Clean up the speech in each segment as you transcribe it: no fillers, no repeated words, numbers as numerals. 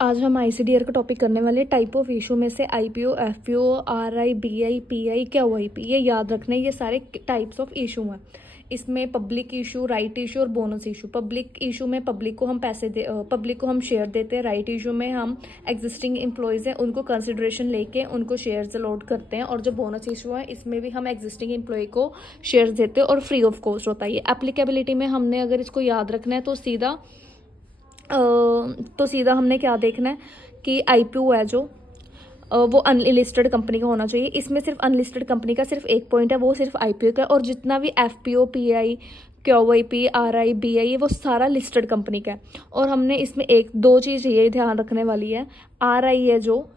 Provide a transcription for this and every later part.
आज हम आईसीडीआर का टॉपिक करने वाले हैं। टाइप ऑफ इशू में से IPO, FPO, RI, BI, pi, QIP, ये याद रखना है। ये सारे टाइप्स ऑफ इशू हैं। इसमें पब्लिक इशू, राइट इशू और बोनस इशू। पब्लिक इशू में पब्लिक को हम पब्लिक को हम शेयर देते हैं। राइट इशू में हम एग्जिस्टिंग एम्प्लॉयज़ हैं उनको कंसिडरेशन लेके उनको शेयर्स अलॉट करते हैं। और जो बोनस इशू है इसमें भी हम एग्जिस्टिंग एम्प्लॉय को शेयर्स देते हैं और फ्री ऑफ कॉस्ट होता है। ये एप्लीकेबिलिटी में हमने अगर इसको याद रखना है तो सीधा हमने क्या देखना है कि आईपीओ है जो वो अनलिस्टेड कंपनी का होना चाहिए। इसमें सिर्फ अनलिस्टेड कंपनी का सिर्फ एक पॉइंट है, वो सिर्फ आईपीओ का। और जितना भी FPO, pi, QIP, RI, BI वो सारा लिस्टेड कंपनी का है। और हमने इसमें एक दो चीज़ ये ध्यान रखने वाली है। आरआई है जो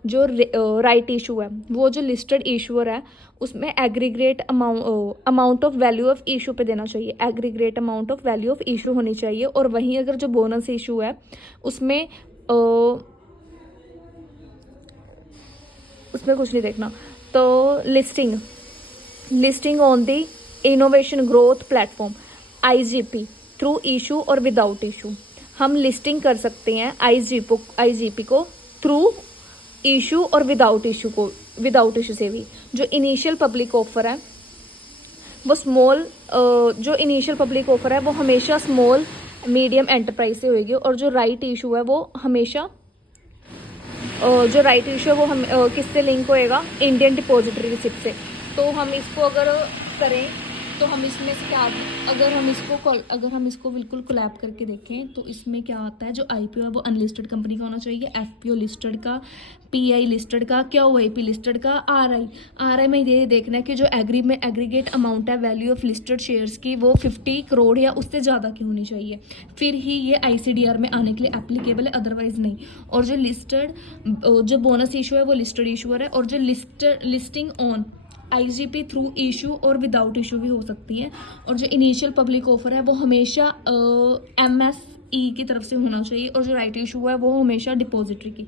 राइट इशू है, वो जो लिस्टेड इशूअर है उसमें aggregate amount of value of issue पे देना चाहिए। Aggregate amount of value of issue होनी चाहिए। और वहीं अगर जो बोनस इशू है उसमें कुछ नहीं देखना। तो listing on the innovation growth platform IGP through issue और विदाउट इशू। हम लिस्टिंग कर सकते हैं आईजीपी को थ्रू इशू और विदाउट इशू से भी। जो इनिशियल पब्लिक ऑफर है वो हमेशा स्मॉल मीडियम एंटरप्राइज से होगी। और जो राइट इशू है वो हमेशा हम किससे लिंक होएगा? इंडियन डिपॉजिटरी रिसिप्ट से। तो हम इसको अगर करें तो हम इसमें से क्या, अगर हम इसको बिल्कुल कोलैब करके देखें तो इसमें क्या आता है? जो आईपीओ है वो अनलिस्टेड कंपनी का होना चाहिए, एफपीओ लिस्टेड का, पीआई लिस्टेड का, क्यूआईपी लिस्टेड का, आरआई में ये देखना है कि जो एग्रीगेट अमाउंट है वैल्यू ऑफ लिस्टेड शेयर्स की वो 50 करोड़ या उससे ज़्यादा की होनी चाहिए, फिर ही ये आईसीडीआर में आने के लिए एप्लीकेबल है, अदरवाइज नहीं। और जो बोनस इशू है वो लिस्टेड इशूअर है। और जो listing on IGP through issue और विदाउट इशू भी हो सकती है। और जो इनिशियल पब्लिक ऑफर है वो हमेशा एमएसई की तरफ से होना चाहिए। और जो राइट इशू है वो हमेशा डिपॉजिटरी की।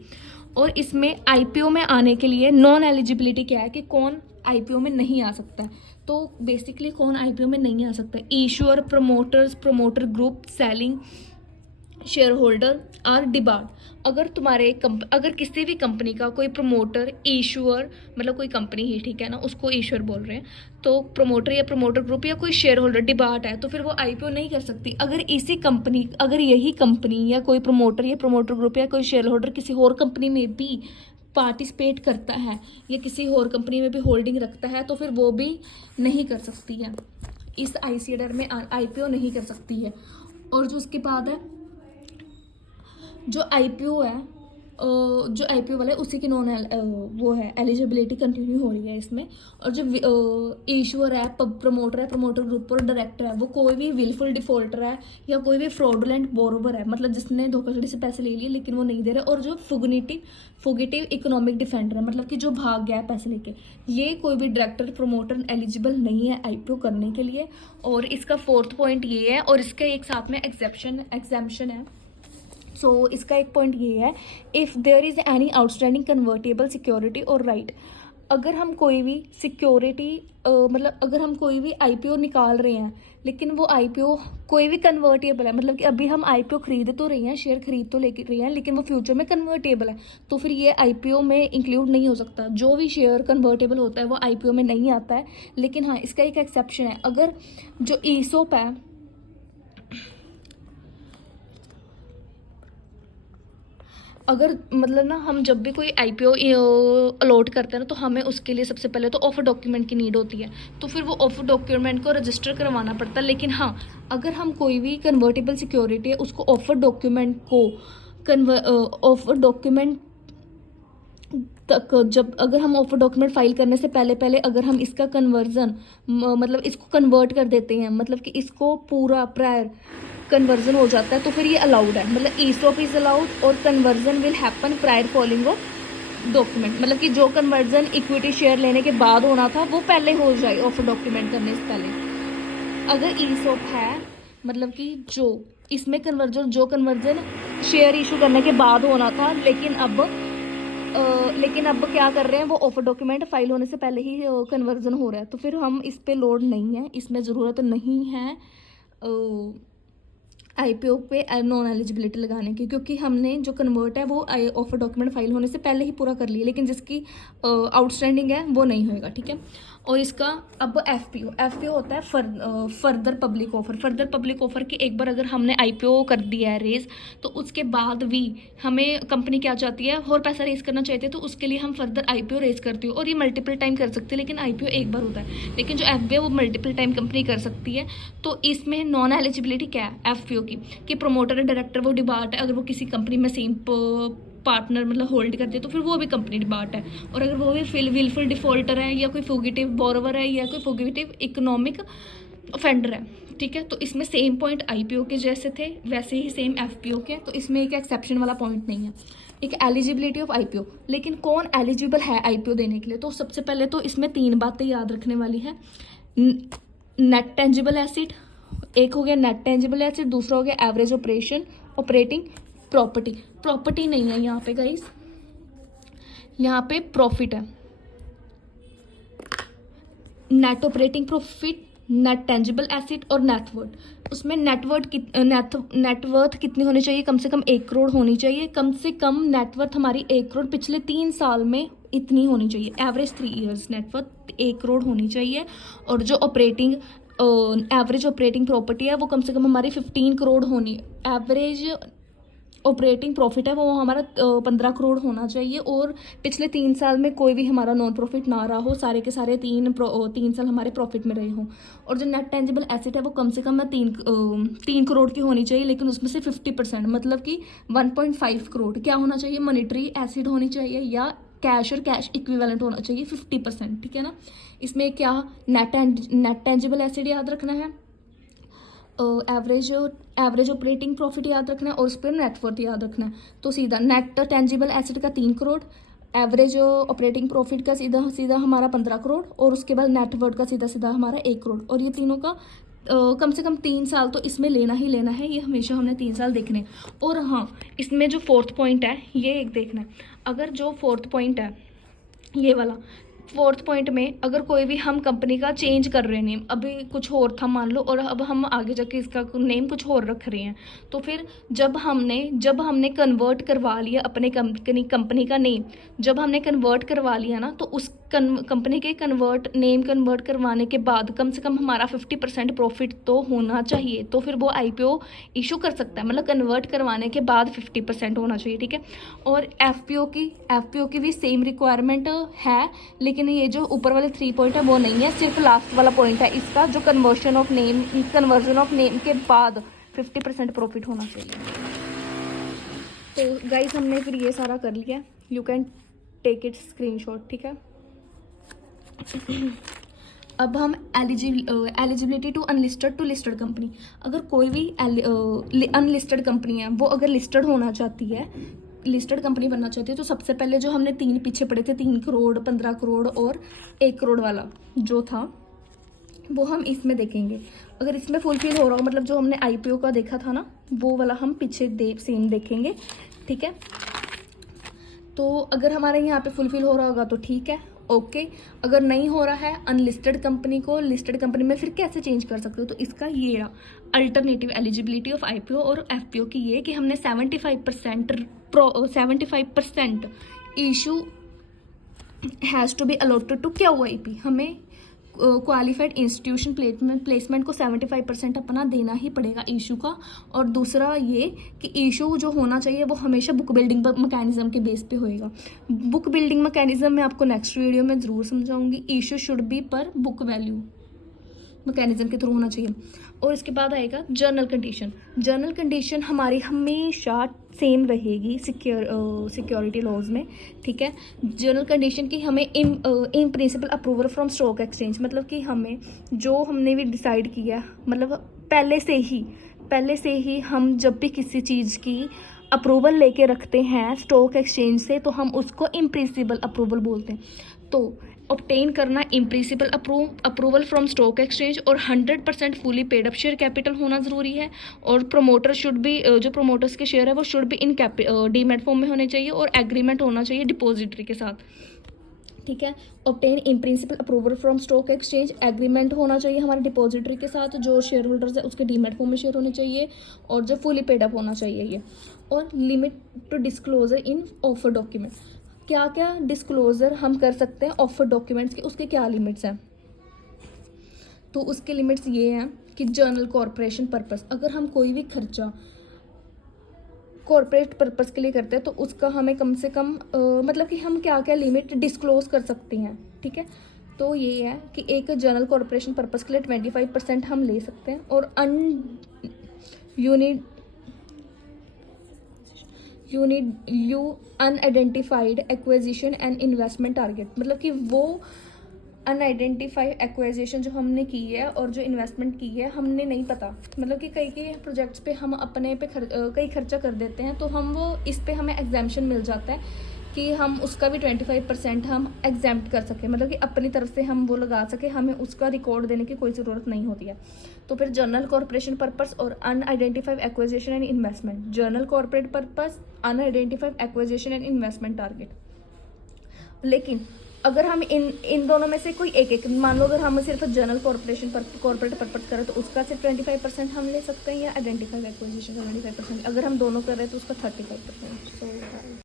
और इसमें आईपीओ में आने के लिए नॉन एलिजिबिलिटी क्या है कि कौन आईपीओ में नहीं आ सकता है। तो बेसिकली कौन आईपीओ में नहीं आ सकता है? Issuer, promoter group, selling share holder are debarred. अगर किसी भी कंपनी का कोई प्रमोटर, इशूअर, मतलब कोई कंपनी ही ठीक है ना, उसको इशूअर बोल रहे हैं, तो प्रमोटर या प्रमोटर ग्रुप या कोई शेयर होल्डर डिबार्ड है तो फिर वो आईपीओ नहीं कर सकती। अगर यही कंपनी या कोई प्रमोटर या प्रमोटर ग्रुप या कोई शेयर होल्डर किसी और कंपनी में भी पार्टिसिपेट करता है या किसी और कंपनी में भी होल्डिंग रखता है तो फिर वो भी नहीं कर सकती है, इस आईसीडीआर में आईपीओ नहीं कर सकती है। और जो उसके बाद है जो आईपीओ वाला है उसी की वो है एलिजिबिलिटी कंटिन्यू हो रही है इसमें। और जो इशूअर है, प्रमोटर है, प्रमोटर ग्रुप और डायरेक्टर है, वो कोई भी विलफुल डिफॉल्टर है या कोई भी फ्रॉडुलेंट बोरोवर है, मतलब जिसने धोखाधड़ी से पैसे ले लिए लेकिन वो नहीं दे रहा। और जो फुगिटिव इकोनॉमिक डिफेंडर है, मतलब कि जो भाग गया है पैसे लेके, ये कोई भी डायरेक्टर, प्रमोटर एलिजिबल नहीं है आईपीओ करने के लिए। और इसका 4th पॉइंट ये है। और इसके एक साथ में एग्जेम्पशन है। इसका एक पॉइंट ये है, if there is any outstanding convertible security और राइट। अगर हम कोई भी अगर हम कोई भी आईपीओ निकाल रहे हैं लेकिन वो आईपीओ कोई भी कन्वर्टेबल है, मतलब कि अभी हम आईपीओ खरीद तो रहे हैं, शेयर खरीद तो ले रहे हैं, लेकिन वो फ्यूचर में कन्वर्टेबल है तो फिर ये आईपीओ में इंक्लूड नहीं हो सकता। जो भी शेयर कन्वर्टेबल होता है वो आईपीओ में नहीं आता है। लेकिन हाँ, इसका एक एक्सेप्शन है। अगर जो ईसोप है, अगर मतलब ना हम जब भी कोई आईपीओ अलॉट करते हैं ना तो हमें उसके लिए सबसे पहले तो ऑफर डॉक्यूमेंट की नीड होती है। तो फिर वो ऑफर डॉक्यूमेंट को रजिस्टर करवाना पड़ता है। लेकिन हाँ, अगर हम कोई भी कन्वर्टेबल सिक्योरिटी है उसको ऑफर डॉक्यूमेंट तक अगर हम ऑफर डॉक्यूमेंट फाइल करने से पहले अगर हम इसका कन्वर्जन मतलब इसको कन्वर्ट कर देते हैं, मतलब कि इसको पूरा प्रायर कन्वर्जन हो जाता है तो फिर ये अलाउड है। मतलब ईसोप इज अलाउड और conversion will happen prior following of document. मतलब कि जो कन्वर्जन इक्विटी शेयर लेने के बाद होना था वो पहले हो जाए ऑफर डॉक्यूमेंट करने से पहले। अगर ईसोप है मतलब कि जो इसमें कन्वर्जन शेयर इशू करने के बाद होना था, लेकिन अब क्या कर रहे हैं, वो ऑफर डॉक्यूमेंट फाइल होने से पहले ही कन्वर्जन हो रहा है तो फिर हम इस पे लोड नहीं है, इसमें ज़रूरत नहीं है आईपीओ पे नॉन एलिजिबिलिटी लगाने की, क्योंकि हमने जो कन्वर्ट है वो ऑफर डॉक्यूमेंट फाइल होने से पहले ही पूरा कर लिया, लेकिन जिसकी आउटस्टैंडिंग है वो नहीं होएगा, ठीक है। और इसका अब एफपीओ होता है further public offer. Further public offer की एक बार अगर हमने आईपीओ कर दिया है रेज, तो उसके बाद भी हमें कंपनी क्या चाहती है, और पैसा रेज करना चाहते हैं, तो उसके लिए हम फर्दर आईपीओ रेज करती हो, और ये मल्टीपल टाइम कर सकते हैं, लेकिन आईपीओ एक बार होता है। लेकिन जो एफपीओ वो मल्टीपल टाइम कंपनी कर सकती है। तो इसमें नॉन एलिजिबिलिटी क्या है एफपीओ की, कि प्रोमोटर और डायरेक्टर वो डिबार्ट है, अगर वो किसी कंपनी में सेम पार्टनर मतलब होल्ड करते हैं तो फिर वो भी कंपनी डिबार्ट है। और अगर वो भी विलफुल डिफॉल्टर है, या कोई फुगिटिव बोरोवर है, या कोई फुगिटिव इकोनॉमिक ऑफेंडर है, ठीक है। तो इसमें सेम पॉइंट आईपीओ के जैसे थे वैसे ही सेम एफपीओ के, तो इसमें एक एक्सेप्शन वाला पॉइंट नहीं है। एक एलिजिबिलिटी ऑफ आईपीओ, लेकिन कौन एलिजिबल है आईपीओ देने के लिए, तो सबसे पहले तो इसमें 3 बातें याद रखने वाली है। नेट टेंजिबल एसिड, एक हो गया नेट टेंजिबल एसिड, दूसरा हो गया एवरेज ऑपरेटिंग प्रॉपर्टी नहीं है यहाँ पे गाइस, यहाँ पे प्रॉफिट है। Net operating profit, net tangible acid और नेटवर्थ। उसमें नेटवर्थ कितनी होनी चाहिए, कम से कम 1 करोड़ होनी चाहिए। कम से कम नेटवर्थ हमारी 1 करोड़ पिछले 3 साल में इतनी होनी चाहिए। एवरेज 3 ईयर्स नेटवर्थ 1 करोड़ होनी चाहिए। और जो एवरेज ऑपरेटिंग प्रॉपर्टी है वो कम से कम हमारी 15 करोड़ होनी। एवरेज ऑपरेटिंग प्रॉफिट है वो हमारा 15 करोड़ होना चाहिए। और पिछले 3 साल में कोई भी हमारा नॉन प्रॉफिट ना रहा हो, सारे के सारे 3 साल हमारे प्रॉफिट में रहे हों। और जो नेट टेंजिबल एसेट है वो कम से कम 3 करोड़ की होनी चाहिए, लेकिन उसमें से 50% मतलब कि 1.5 करोड़ क्या होना चाहिए, मॉनेटरी एसिड होनी चाहिए या कैश और कैश इक्विवेलेंट होना चाहिए 50%, ठीक है ना। इसमें क्या नेट टेंजिबल एसिड याद रखना है, एवरेज ऑपरेटिंग प्रॉफिट याद रखना है, और उस पर नेटवर्थ याद रखना है। तो सीधा नेट टेंजिबल एसेट का 3 करोड़, एवरेज ऑपरेटिंग प्रॉफिट का सीधा हमारा 15 करोड़, और उसके बाद नेटवर्थ का सीधा हमारा 1 करोड़। और ये तीनों का कम से कम 3 साल तो इसमें लेना ही लेना है, ये हमेशा हमने 3 साल देखने। और हाँ, इसमें जो 4th पॉइंट है ये एक देखना है। अगर जो 4th पॉइंट है ये वाला, 4th पॉइंट में अगर कोई भी हम कंपनी का चेंज कर रहे हैं नेम, अभी कुछ और था मान लो, और अब हम आगे जाके इसका नेम कुछ और रख रहे हैं, तो फिर जब हमने कन्वर्ट करवा लिया अपने कंपनी का नेम, जब हमने कन्वर्ट करवा लिया ना, तो उस कंपनी के नेम कन्वर्ट करवाने के बाद कम से कम हमारा 50% प्रॉफिट तो होना चाहिए, तो फिर वो आईपीओ इशू कर सकता है। मतलब कन्वर्ट करवाने के बाद 50% होना चाहिए, ठीक है। और एफपीओ की भी सेम रिक्वायरमेंट है, लेकिन ये जो ऊपर वाले 3 पॉइंट है वो नहीं है, सिर्फ लास्ट वाला पॉइंट है इसका, जो कन्वर्जन ऑफ नेम के बाद 50% प्रॉफिट होना चाहिए। तो गाइस हमने फिर ये सारा कर लिया, you can take it screenshot, ठीक है। अब हम eligibility to unlisted to listed company. अगर कोई भी अनलिस्टेड कंपनी है वो अगर लिस्टेड होना चाहती है, लिस्टेड कंपनी बनना चाहती है, तो सबसे पहले जो हमने 3 पीछे पड़े थे, 3 करोड़ 15 करोड़ और 1 करोड़ वाला जो था वो हम इसमें देखेंगे। अगर इसमें फुलफिल हो रहा हो, मतलब जो हमने आईपीओ का देखा था ना, वो वाला हम पीछे सेम देखेंगे, ठीक है। तो अगर हमारे यहाँ पे फुलफिल हो रहा होगा तो ठीक है, ओके। अगर नहीं हो रहा है अनलिस्टेड कंपनी को लिस्टेड कंपनी में, फिर कैसे चेंज कर सकते हो, तो इसका ये रहा अल्टरनेटिव एलिजिबिलिटी ऑफ आईपीओ और एफपीओ की, ये कि हमने 75% issue has to be allotted to QIP. हमें क्वालिफाइड इंस्टीट्यूशन प्लेसमेंट को 75% अपना देना ही पड़ेगा इशू का। और दूसरा ये कि इशू जो होना चाहिए वो हमेशा बुक बिल्डिंग मैकेनिज्म के बेस पे होएगा। बुक बिल्डिंग मैकेनिज्म मैं आपको नेक्स्ट वीडियो में ज़रूर समझाऊंगी। इशू शुड बी पर बुक वैल्यू मैकेनिज्म के थ्रू होना चाहिए। और इसके बाद आएगा जर्नल कंडीशन। जर्नल कंडीशन हमारी हमेशा सेम रहेगी सिक्योरिटी लॉज में, ठीक है। जर्नल कंडीशन की हमें in principle approval from stock exchange, मतलब कि हमें जो हमने भी डिसाइड किया, मतलब पहले से ही हम जब भी किसी चीज़ की अप्रूवल लेके रखते हैं स्टॉक एक्सचेंज से, तो हम उसको इन प्रिंसिपल अप्रूवल बोलते हैं। तो ऑब्टेन करना in principle approval from stock exchange, और 100% fully paid up share capital होना ज़रूरी है। और प्रोमोटर शुड भी, जो प्रोमोटर्स के शेयर है वो शुड भी इन डीमैट फॉर्म में होने चाहिए, और एग्रीमेंट होना चाहिए डिपॉजिटरी के साथ। ठीक है। Obtain in principle approval from stock exchange, agreement होना चाहिए हमारे डिपॉजिटरी के साथ, जो शेयर होल्डर्स है उसके डीमेट फॉर्म में शेयर होने चाहिए, और जो फुली पेड अप होना चाहिए ये। और limit to disclosure in offer document, क्या क्या डिस्क्लोजर हम कर सकते हैं ऑफर डॉक्यूमेंट्स के, उसके क्या लिमिट्स हैं। तो उसके लिमिट्स ये हैं कि जर्नल कॉरपोरेशन पर्पस, अगर हम कोई भी खर्चा कॉरपोरेट पर्पस के लिए करते हैं तो उसका हमें कम से कम मतलब कि हम क्या क्या लिमिट डिस्क्लोज कर सकते हैं, ठीक है। तो ये है कि एक जर्नल कॉरपोरेशन पर्पस के लिए 25% हम ले सकते हैं, और unidentified acquisition and investment target, मतलब कि वो अनआइडेंटिफाइड एक्विजिशन जो हमने की है और जो इन्वेस्टमेंट की है हमने नहीं पता, मतलब कि कई कई प्रोजेक्ट्स पे हम अपने पे कई खर्चा कर देते हैं, तो हम वो इस पे हमें एग्जाम्पशन मिल जाता है कि हम उसका भी 25% हम एग्जाम्प्ट कर सकें, मतलब कि अपनी तरफ से हम वो लगा सके, हमें उसका रिकॉर्ड देने की कोई ज़रूरत नहीं होती है। तो फिर जर्नल कॉरपोरेशन पर्पस और unidentified acquisition and investment, journal corporate purpose, unidentified acquisition and investment target. लेकिन अगर हम इन दोनों में से कोई एक मान लो, अगर हम सिर्फ जर्नल कॉरपोरेट पर्पस करें तो उसका सिर्फ 25% हम ले सकते हैं, या आइडेंटिफाइड एक्विजिशन का 25%, अगर हम दोनों कर रहे हैं तो उसका 35%।